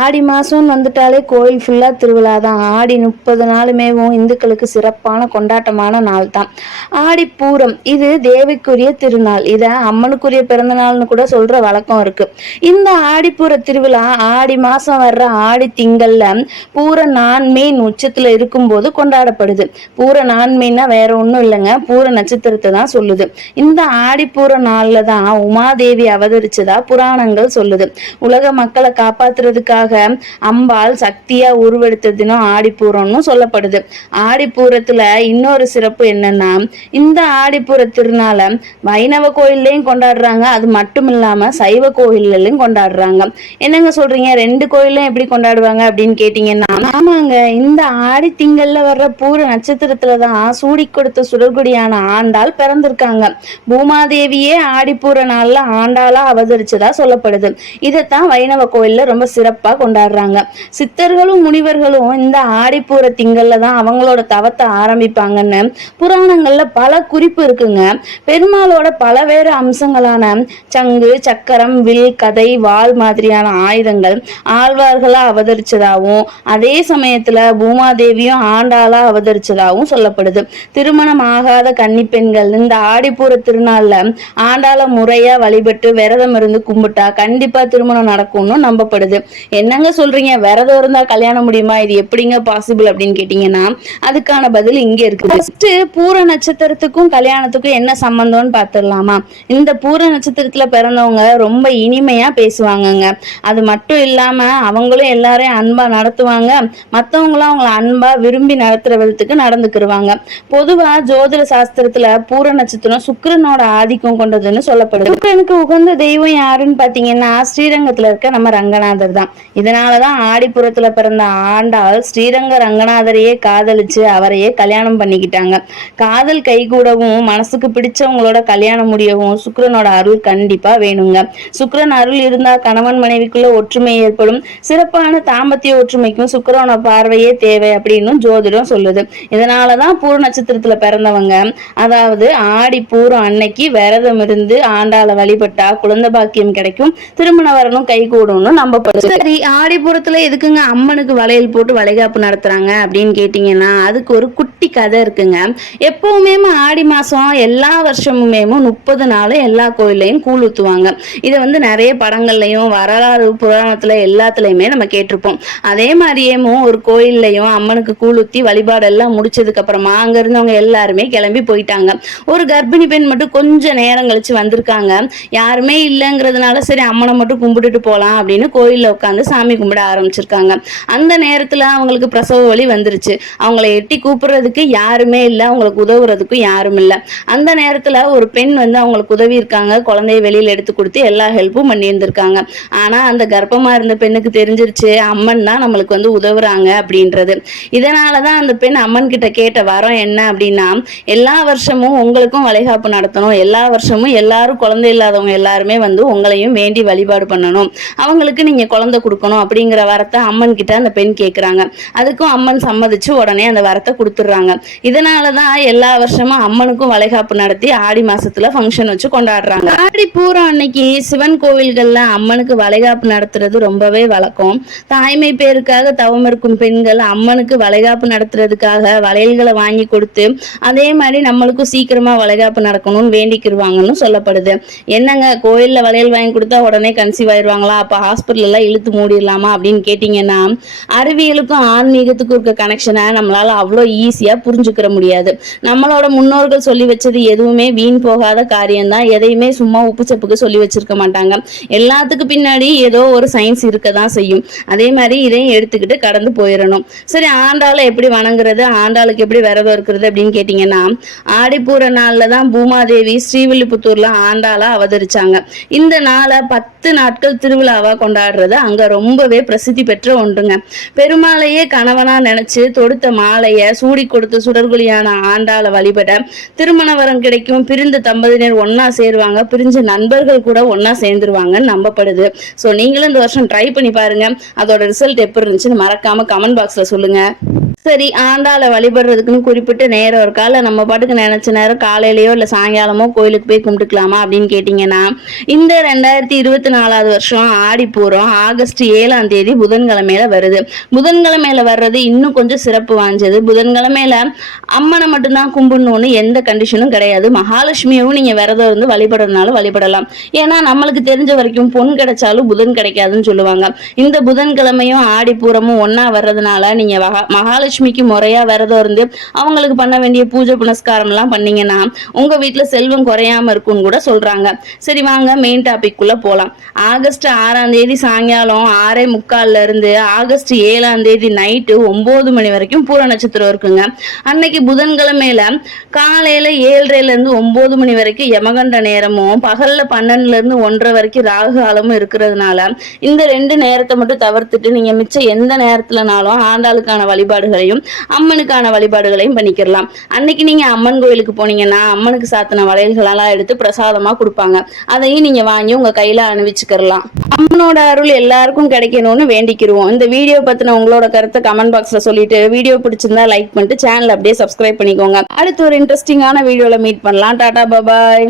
ஆடி மாதம்னு வந்துட்டாலே கோயில் ஃபுல்லாக திருவிழா தான். ஆடி 30 நாளுமேவும் இந்துக்களுக்கு சிறப்பான கொண்டாட்டமான நாள் தான் ஆடி பூரம். இது தேவிக்குரிய திருநாள். இதை அம்மனுக்குரிய பிறந்த நாள்னு கூட சொல்ற வழக்கம் இருக்கு. இந்த ஆடிப்பூர திருவிழா ஆடி மாதம் வர்ற ஆடி திங்கள்ல பூர நான்மீன் உச்சத்துல இருக்கும்போது கொண்டாடப்படுது. பூர நான்மீன்னா வேற ஒன்றும் இல்லைங்க, பூர நட்சத்திரத்தை தான் சொல்லுது. இந்த ஆடிப்பூர நாள்ல தான் உமாதேவி அவதரிச்சதா புராணங்கள் சொல்லுது. உலக மக்களை காப்பாத்துறதுக்காக அம்பாள் சக்தியா உருவெடுத்த தினம் ஆடிப்பூரம்னு சொல்லப்படுது. ஆடிப்பூரத்துல இன்னொரு சிறப்பு என்னன்னா, இந்த ஆடிப்பூர திருநாள வைணவ கோயில்லையும் கொண்டாடுறாங்க. அது மட்டும் இல்லாம சைவ கோயில்லையும் கொண்டாடுறாங்க. என்னங்க சொல்றீங்க, 2 கோயிலும் எப்படி கொண்டாடுவாங்க அப்படின்னு கேட்டீங்கன்னா, ஆமாங்க, இந்த ஆடி திங்கள்ல வர்ற பூர நட்சத்திரத்துலதான் சூடி கொடுத்த சுடர்குடியான ஆண்டாள் பிறந்திருக்காங்க. பூமாதேவியே ஆடிப்பூர நாள்ல ஆண்டாளா அவதரிச்சதா சொல்லப்படுது. இதைத்தான் வைணவ கோயில்ல ரொம்ப சிறப்பா கொண்டாடுறாங்க. சித்தர்களும் முனிவர்களும் இந்த ஆடிப்பூர திங்கள்ல தான் அவங்களோட தவத்தை ஆரம்பிப்பாங்கன்னு புராணங்கள்ல பல குறிப்பு இருக்குங்க. பெருமாளோட பலவேறு அம்சங்களான சங்கு, சக்கரம், வில், கதை, வாள் மாதிரியான ஆயுதங்கள் ஆழ்வார்களா அவதரிச்சதாகவும் அதே சமயத்துல பூமாதேவியும் ஆண்டாளா அவதரிச்சதாகவும் சொல்லப்படுது. திருமணம் ஆகாத கன்னி பெண்கள் இந்த ஆடிப்பூர திருநாள்ல ஆண்டாள முறையா வழிபட்டு விரதம் இருந்து கும்பிட்டா கண்டிப்பா திருமணம் நடக்கும்னு நம்பப்படுது. என்னங்க சொல்றீங்க, விரதம் இருந்தா கல்யாணம் முடியுமா, இது எப்படிங்க பாசிபிள் அப்படின்னு கேட்டீங்கன்னா, அதுக்கான பதில் இங்க இருக்கு. ஃபர்ஸ்ட் பூர நட்சத்திரத்துக்கும் கல்யாணத்துக்கும் என்ன சம்பந்தம்னு பார்த்துடலாமா. இந்த பூர நட்சத்திரத்துல பிறந்தவங்க ரொம்ப இனிமையா பேசுவாங்கங்க. அது மட்டும் இல்லாம அவங்களும் எல்லாரையும் அன்பா நடத்துவாங்க. மற்றவங்களும் அவங்கள அன்பா விரும்பி நடத்துற விதத்துக்கு நடந்துக்கிருவாங்க. பொதுவா ஜோதிட சாஸ்திரத்துல பூர நட்சத்திரம் சுக்கிரனோட ஆதிக்கம் கொண்டதுன்னு சொல்லப்படுது. சுக்கிரனுக்கு உகந்த தெய்வம் யாருன்னு பாத்தீங்கன்னா ஸ்ரீரங்கத்துல இருக்க நம்ம ரங்கநாதர் தான். இதனாலதான் ஆடிப்புறத்துல பிறந்த ஆண்டாள் ஸ்ரீரங்க ரங்கநாதரையே காதலிச்சு அவரையே கல்யாணம் பண்ணிக்கிட்டாங்க. காதல் கைகூடவும் மனசுக்கு பிடிச்சவங்களோட கல்யாணம் முடியவும் சுக்கிரனோட அருள் கண்டிப்பா வேணுங்க. சுக்கிரன் அருள் இருந்தா கணவன் மனைவிக்குள்ள ஒற்றுமை ஏற்படும். சிறப்பான தாம்பத்திய ஒற்றுமைக்கும் சுக்கிரனோட பார்வையே தேவை அப்படின்னு ஜோதிடம் சொல்லுது. இதனாலதான் பூர நட்சத்திரத்துல பிறந்தவங்க, அதாவது ஆடி பூரம் அன்னைக்கு விரதம் இருந்து ஆண்டாளை வழிபட்டா குழந்தை பாக்கியம் கிடைக்கும், திருமண வரணும் கைகூடும்னு நம்பப்படுது. சரி, ஆடிப்புறத்துல எதுக்குங்க அம்மனுக்கு வளையல் போட்டு வளைகாப்பு நடத்துறாங்க அப்படின்னு கேட்டீங்கன்னா, அதுக்கு ஒரு குட்டி கதை இருக்குங்க. எப்பவுமே ஆடி மாசம் எல்லா வருஷமுமே 30 நாள் எல்லா கோயிலையும் கூழ் ஊத்துவாங்க. இதை நிறைய படங்கள்லயும் வரலாறு புராணத்துல எல்லாத்துலயுமே நம்ம கேட்டிருப்போம். அதே மாதிரியே ஒரு கோயில்லையும் அம்மனுக்கு கூழ் ஊத்தி வழிபாடு எல்லாம் முடிச்சதுக்கு அப்புறமா அங்க இருந்தவங்க எல்லாருமே கிளம்பி போயிட்டாங்க. ஒரு கர்ப்பிணி பெண் மட்டும் கொஞ்ச நேரம் கழிச்சு வந்திருக்காங்க. யாருமே இல்லைங்கிறதுனால சரி அம்மனை மட்டும் கும்பிட்டுட்டு போலாம் அப்படின்னு கோயில்ல உட்காந்து சாமி கும்பிட ஆரம்பிச்சிருக்காங்க. அந்த நேரத்துல அவங்களுக்கு பிரசவ வலி வந்துருச்சு. அவங்கள எட்டி கூப்பிடுறதுக்கு யாருமே இல்லை, அவங்களுக்கு உதவுறதுக்கு யாரும் இல்லை. அந்த நேரத்துல ஒரு பெண் அவங்களுக்கு உதவி இருக்காங்க. குழந்தைய வெளியில எடுத்து கொடுத்து எல்லா ஹெல்ப்பும் பண்ணி இருந்திருக்காங்க. ஆனா அந்த கர்ப்பமா இருந்த பெண்ணுக்கு தெரிஞ்சிருச்சு அம்மன் தான் நம்மளுக்கு உதவுறாங்க அப்படின்றது. இதனாலதான் அந்த பெண் அம்மன் கிட்ட கேட்ட வரம் என்ன அப்படின்னா, எல்லா வருஷமும் உங்களுக்கும் வளைகாப்பு நடத்தணும், எல்லா வருஷமும் எல்லாரும் குழந்தை இல்லாதவங்க எல்லாருமே உங்களையும் வேண்டி வழிபாடு பண்ணணும், அவங்களுக்கு நீங்க குழந்தை கொடுக்கணும் அப்படிங்கிற வரத்தை அம்மன் கிட்ட அந்த பெண் கேட்கிறாங்க. அதுக்கும் அம்மன் சம்மதிச்சு உடனே அந்த வரத்தை கொடுத்துடுறாங்க. இதனாலதான் எல்லா வருஷமும் அம்மனுக்கும் வளைகாப்பு நடத்தி ஆடி மாசத்துல ஃபங்க்ஷன் வச்சு கொண்டாடுறாங்க. ஆடி பூரம் அன்னைக்கு சிவன் கோவில்கள்ல அம்மனுக்கு வளைகாப்பு நடத்துறது ரொம்பவே வழக்கம். தாய்மை பேருக்காக தவம் இருக்கும் பெண்கள் அம்மனுக்கு வளைகாப்பு நடத்துறதுக்காக வளையல்களை வாங்கி கொடுத்து அதே மாதிரி நம்மளுக்கும் சீக்கிரமா வளைகாப்பு நடக்கணும்னு வேண்டிக்கிருவாங்கன்னு சொல்லப்படுது. என்னங்க, கோயில்ல வளையல் வாங்கி கொடுத்தா உடனே கன்சீவ் ஆயிடுவாங்களா, அப்ப ஹாஸ்பிட்டல் எல்லாம் இழுத்து மூடிடலாமா அப்படின்னு கேட்டீங்கன்னா, அறிவியலுக்கும் ஆன்மீகத்துக்கும் இருக்க கனெக்ஷனை நம்மளால அவ்வளோ ஈஸியா புரிஞ்சுக்கிற முடியாது. நம்மளோட முன்னோர்கள் சொல்லி வச்சது எதுவுமே வீண் போகாத காரியம்தான். எதையுமே சும்மா உப்புச்சப்புக்கு சொல்லி வச்சிருக்க மாட்டாங்க. எல்லாத்துக்கும் பின்னாடி ஏதோ ஒரு சயின்ஸ் இருக்கதான் செய்யும். அதே மாதிரி இதையும் எடுத்துக்கிட்டு கடந்து போயிடணும். சரி, ஆண்டாளை எப்படி வணங்குறது, ஆண்டாளுக்கு எப்படி விரதம் இருக்கிறது அப்படின்னு கேட்டீங்கன்னா, ஆடிப்பூர நாள்ல தான் பூமாதேவி ஸ்ரீவில்லிபுத்தூர்ல ஆண்டாளா அவதரிச்சாங்க. இந்த நாளை 10 நாட்கள் திருவிழாவா கொண்டாடுறது அங்க ரொம்பவே பிரசித்தி பெற்ற ஒன்றுங்க. பெருமாளையே கணவனா நினைச்சு தொடுத்த மாலைய சூடி கொடுத்த சுடர்குலியான ஆண்டாளை வழிபட திருமண வரம் கிடைக்கும். பிரிந்த தம்பதியினர் ஒன்னா சேருவாங்க, பிரிஞ்ச நண்பர்கள் கூட ஒன்னா சேர்ந்துருவாங்கன்னு நம்பப்படுது. ஸோ நீங்களும் இந்த வருஷம் ட்ரை பண்ணி பாருங்க. அதோட ரிசல்ட் எப்படி இருந்துச்சுன்னு மறக்காம கமெண்ட் பாக்ஸ்ல சொல்லுங்க. சரி, ஆண்டாளை வழிபடுறதுக்குன்னு குறிப்பிட்ட நேரம் இருக்கா? இல்ல நம்ம பாட்டுக்கு நினைச்ச நேரம் காலையிலயோ இல்ல சாயங்காலமோ கோயிலுக்கு போய் கும்பிட்டுக்கலாமா அப்படின்னு கேட்டீங்கன்னா, இந்த 2024வது வருஷம் ஆடிப்பூரம் ஆகஸ்ட் 7ஆம் தேதி புதன்கிழமையில வருது. புதன்கிழமையில வர்றது இன்னும் கொஞ்சம் சிறப்பு வாய்ந்தது. புதன்கிழமையில அம்மனை மட்டும்தான் கும்பிடணும்னு எந்த கண்டிஷனும் கிடையாது. மகாலட்சுமியவும் நீங்க விரதம் இருந்து வழிபடுறதுனால வழிபடலாம். ஏன்னா நம்மளுக்கு தெரிஞ்ச வரைக்கும் பொன் கிடைச்சாலும் புதன் கிடைக்காதுன்னு சொல்லுவாங்க. இந்த புதன்கிழமையும் ஆடிப்பூரமும் ஒன்னா வர்றதுனால நீங்க மகாலட்சுமிக்கு முறையா விரதம் இருந்து அவங்களுக்கு பண்ண வேண்டிய பூஜை புனஸ்காரம் எல்லாம் பண்ணீங்கன்னா உங்க வீட்டுல செல்வம் குறையாம இருக்கும்னு கூட சொல்றாங்க. சரி, வாங்க மெயின் டாபிக் குள்ள போலாம். ஆகஸ்ட் 6ஆம் தேதி சாயங்காலம் 6:45 இருந்து ஆகஸ்ட் 7ஆம் தேதி நைட்டு 9 மணி வரைக்கும் பூர நட்சத்திரம் இருக்குங்க. அன்னைக்கு புதன்கிழமையில காலையில 7:30 இருந்து 9 மணி வரைக்கும் யமகண்ட நேரமும் பகல்ல 12 இருந்து 1:30 வரைக்கும் ராகு காலமும் இருக்கிறதுனால இந்த 2 நேரத்தை மட்டும் தவிர்த்துட்டு நீங்க மிச்சம் எந்த நேரத்துலனாலும் ஆண்டாளுக்கான வழிபாடுகளையும் அம்மனுக்கான வழிபாடுகளையும் பண்ணிக்கலாம். அன்னைக்கு நீங்க அம்மன் கோயிலுக்கு போனீங்கன்னா அம்மனுக்கு சாத்தின வளையல்களெல்லாம் எடுத்து பிரசாதமா கொடுப்பாங்க. அதையும் நீங்க வாங்கி உங்க கையில அணிவிச்சுக்கலாம். அம்மனோட அருள் எல்லாருக்கும் கிடைக்கணும்னு வேண்டிக்கிருவோம். இந்த வீடியோ பத்தின உங்களோட கருத்தை கமெண்ட் பாக்ஸ்ல சொல்லிட்டு வீடியோ பிடிச்சிருந்தா லைக் பண்ணிட்டு சேனல் அப்படியே சப்ஸ்கிரைப் பண்ணிக்கோங்க. அடுத்து ஒரு இன்ட்ரெஸ்டிங்கான வீடியோல மீட் பண்ணலாம். டாடா, பாய்.